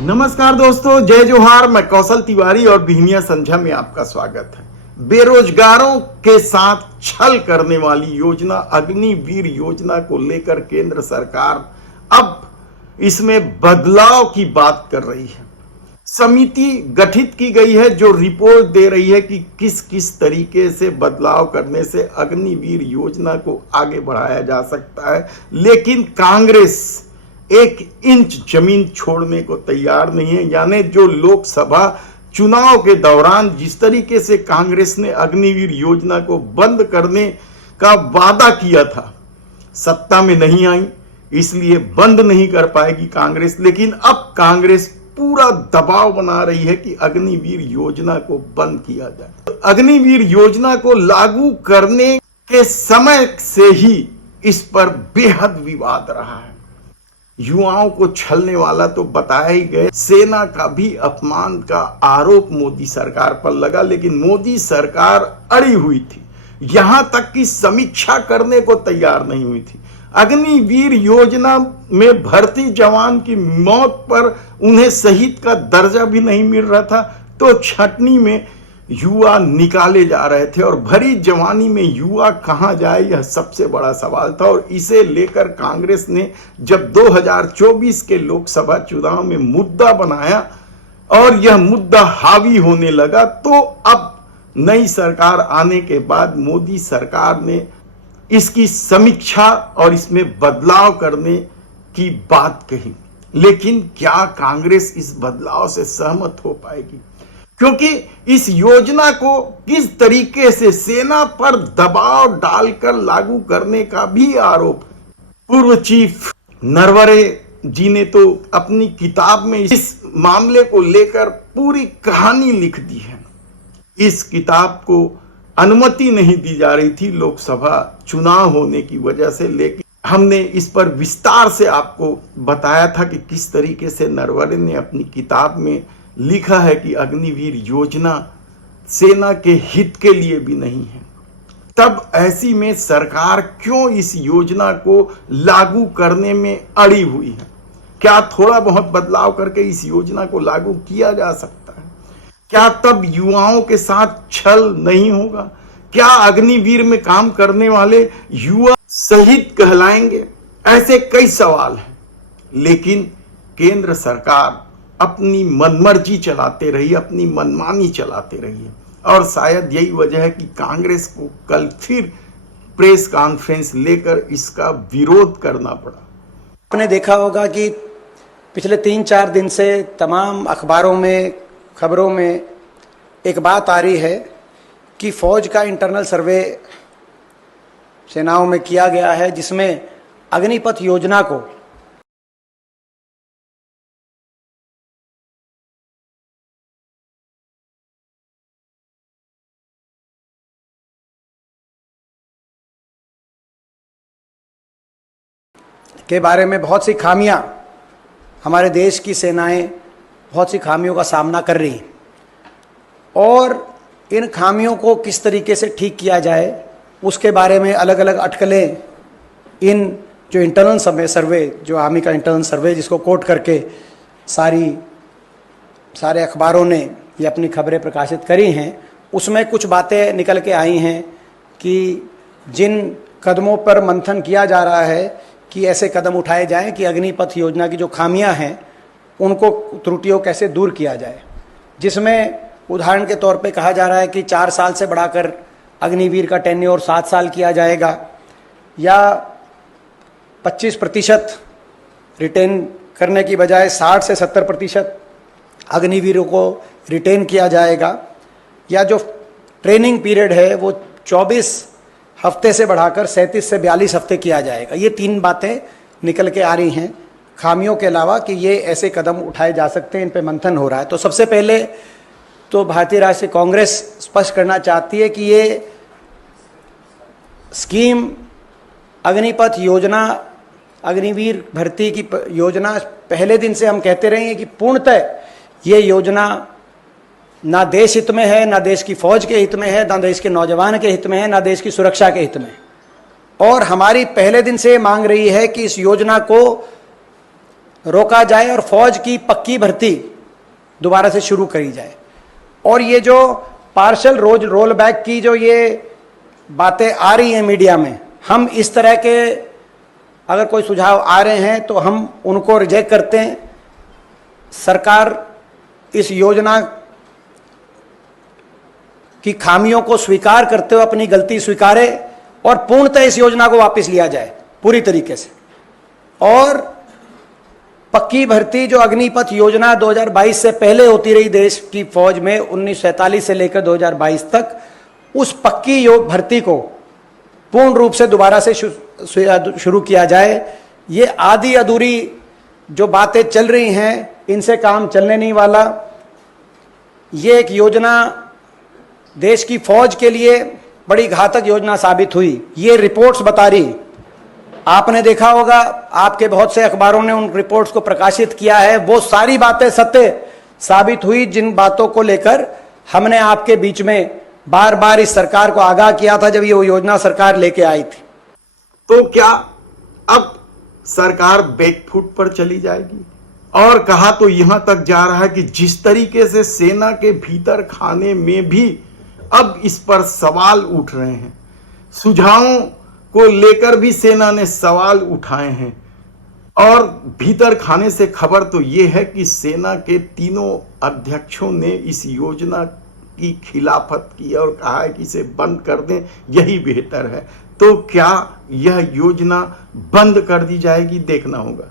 नमस्कार दोस्तों, जय जोहार। मैं कौशल तिवारी और बिहनिया संध्या में आपका स्वागत है। बेरोजगारों के साथ छल करने वाली योजना अग्निवीर योजना को लेकर केंद्र सरकार अब इसमें बदलाव की बात कर रही है। समिति गठित की गई है जो रिपोर्ट दे रही है कि किस किस तरीके से बदलाव करने से अग्निवीर योजना को आगे बढ़ाया जा सकता है। लेकिन कांग्रेस एक इंच जमीन छोड़ने को तैयार नहीं है। यानी जो लोकसभा चुनाव के दौरान जिस तरीके से कांग्रेस ने अग्निवीर योजना को बंद करने का वादा किया था, सत्ता में नहीं आई इसलिए बंद नहीं कर पाएगी कांग्रेस। लेकिन अब कांग्रेस पूरा दबाव बना रही है कि अग्निवीर योजना को बंद किया जाए। अग्निवीर योजना को लागू करने के समय से ही इस पर बेहद विवाद रहा है। युवाओं को छलने वाला तो बताया ही गया। सेना का भी अपमान का आरोप मोदी सरकार पर लगा, लेकिन मोदी सरकार अड़ी हुई थी, यहां तक कि समीक्षा करने को तैयार नहीं हुई थी। अग्निवीर योजना में भर्ती जवान की मौत पर उन्हें शहीद का दर्जा भी नहीं मिल रहा था, तो छटनी में युवा निकाले जा रहे थे और भरी जवानी में युवा कहां जाए, यह सबसे बड़ा सवाल था। और इसे लेकर कांग्रेस ने जब 2024 के लोकसभा चुनाव में मुद्दा बनाया और यह मुद्दा हावी होने लगा, तो अब नई सरकार आने के बाद मोदी सरकार ने इसकी समीक्षा और इसमें बदलाव करने की बात कही। लेकिन क्या कांग्रेस इस बदलाव से सहमत हो पाएगी? क्योंकि इस योजना को किस तरीके से सेना पर दबाव डालकर लागू करने का भी आरोप है। पूर्व चीफ नरवरे जी ने तो अपनी किताब में इस मामले को लेकर पूरी कहानी लिख दी है। इस किताब को अनुमति नहीं दी जा रही थी लोकसभा चुनाव होने की वजह से, लेकिन हमने इस पर विस्तार से आपको बताया था कि किस तरीके से नरवरे ने अपनी किताब में लिखा है कि अग्निवीर योजना सेना के हित के लिए भी नहीं है। तब ऐसी में सरकार क्यों इस योजना को लागू करने में अड़ी हुई है? क्या थोड़ा बहुत बदलाव करके इस योजना को लागू किया जा सकता है? क्या तब युवाओं के साथ छल नहीं होगा? क्या अग्निवीर में काम करने वाले युवा शहीद कहलाएंगे? ऐसे कई सवाल हैं। लेकिन केंद्र सरकार अपनी मनमर्जी चलाते रही, अपनी मनमानी चलाते रही है। और शायद यही वजह है कि कांग्रेस को कल फिर प्रेस कॉन्फ्रेंस लेकर इसका विरोध करना पड़ा। आपने देखा होगा कि पिछले 3-4 दिन से तमाम अखबारों में, खबरों में एक बात आ रही है कि फौज का इंटरनल सर्वे सेनाओं में किया गया है, जिसमें अग्निपथ योजना को के बारे में बहुत सी खामियां, हमारे देश की सेनाएं बहुत सी खामियों का सामना कर रही हैं और इन खामियों को किस तरीके से ठीक किया जाए उसके बारे में अलग अलग अटकलें इन जो इंटरनल सर्वे, जो आर्मी का इंटरनल सर्वे जिसको कोट करके सारे अखबारों ने ये अपनी खबरें प्रकाशित करी हैं, उसमें कुछ बातें निकल के आई हैं कि जिन कदमों पर मंथन किया जा रहा है कि ऐसे कदम उठाए जाएं कि अग्निपथ योजना की जो खामियां हैं उनको, त्रुटियों कैसे दूर किया जाए। जिसमें उदाहरण के तौर पे कहा जा रहा है कि 4 साल से बढ़ाकर अग्निवीर का टेन्योर 7 साल किया जाएगा, या 25% रिटेन करने की बजाय 60 से 70% अग्निवीरों को रिटेन किया जाएगा, या जो ट्रेनिंग पीरियड है वो 24 हफ्ते से बढ़ाकर 37 से 42 हफ्ते किया जाएगा। ये 3 बातें निकल के आ रही हैं खामियों के अलावा कि ये ऐसे कदम उठाए जा सकते हैं, इन पे मंथन हो रहा है। तो सबसे पहले तो भारतीय राष्ट्रीय कांग्रेस स्पष्ट करना चाहती है कि ये स्कीम, अग्निपथ योजना, अग्निवीर भर्ती की योजना, पहले दिन से हम कहते रहे हैं कि पूर्णतः ये योजना ना देश हित में है, ना देश की फौज के हित में है, ना देश के नौजवान के हित में है, ना देश की सुरक्षा के हित में। और हमारी पहले दिन से मांग रही है कि इस योजना को रोका जाए और फौज की पक्की भर्ती दोबारा से शुरू करी जाए। और ये जो पार्शल रोल बैक की जो ये बातें आ रही हैं मीडिया में, हम इस तरह के अगर कोई सुझाव आ रहे हैं तो हम उनको रिजेक्ट करते हैं। सरकार इस योजना की खामियों को स्वीकार करते हुए अपनी गलती स्वीकारे और पूर्णतः इस योजना को वापस लिया जाए पूरी तरीके से। और पक्की भर्ती जो अग्निपथ योजना 2022 से पहले होती रही देश की फौज में 1947 से लेकर 2022 तक, उस पक्की भर्ती को पूर्ण रूप से दोबारा से शुरू किया जाए। ये आधी अधूरी जो बातें चल रही हैं, इनसे काम चलने नहीं वाला। ये एक योजना देश की फौज के लिए बड़ी घातक योजना साबित हुई, ये रिपोर्ट्स बता रही। आपने देखा होगा, आपके बहुत से अखबारों ने उन रिपोर्ट्स को प्रकाशित किया है। वो सारी बातें सत्य साबित हुई जिन बातों को लेकर हमने आपके बीच में बार बार इस सरकार को आगाह किया था जब ये योजना सरकार लेके आई थी। तो क्या अब सरकार बैकफुट पर चली जाएगी? और कहा तो यहां तक जा रहा है कि जिस तरीके से सेना के भीतर खाने में भी अब इस पर सवाल उठ रहे हैं, सुझावों को लेकर भी सेना ने सवाल उठाए हैं। और भीतर खाने से खबर तो यह है कि सेना के तीनों अध्यक्षों ने इस योजना की खिलाफत की और कहा है कि इसे बंद कर दें, यही बेहतर है। तो क्या यह योजना बंद कर दी जाएगी? देखना होगा।